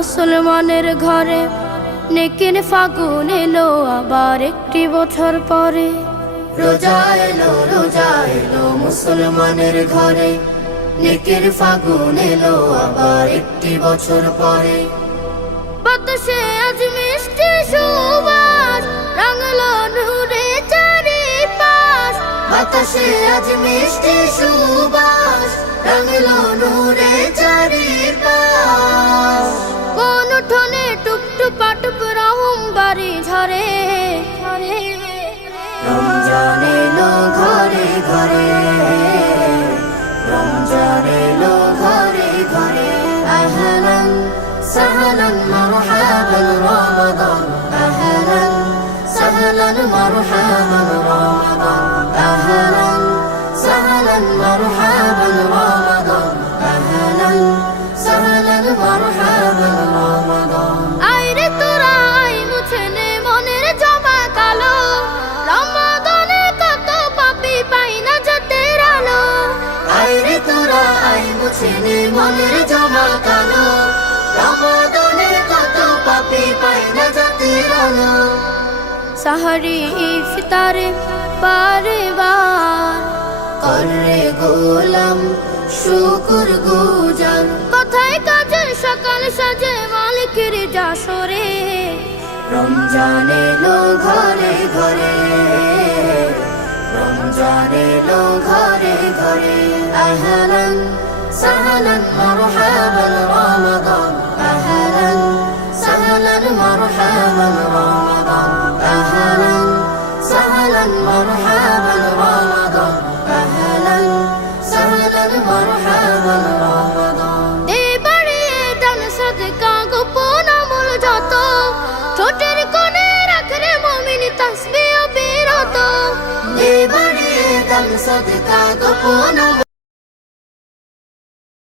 মুসলমানের ঘরে। নেকের ফাগুন এলো আবার একটি বছর পরে। রোজা এলো রোজা এলো মুসলমানের ঘরে। নেকের ফাগুন এলো আবার একটি বছর পরে। বাতাসে আজ মিষ্টি সুবাস রাঙলো নূরে চারিপাশ। বাতাসে আজ মিষ্টি সুবাস ঝরে ঝরে রমজান এলো ঘরে ঘরে। রমজান এলো ঘরে ঘরে। আহলান, সাহলান, মারহাবান, রমাদান। আহলান, সাহলান, মারহাবান। মনের জমা কালো। রমাদানের কত পাপি পায় না জাতির আলো। সাহারি ইফতারে পারিবার কররে গোলাম শুকুর গুজার কথায় কাজে সকাল সাজে মালিকের যাসরে রমজান এলো ঘরে ঘরে। রমজান এলো ঘরে ঘরে। আহলান সাহলান মারহাবান রমাদান আহলান সাহলান মারহাবান রমাদান আহলান সাহলান মারহাবান রমাদান আহলান সাহলান মারহাবান রমাদান এবারে দান সদকা গোপন আমল যত। ছোটের কোণে রাখরে মমিন তসবিহ বিরত এবারে দান সদকা গোপন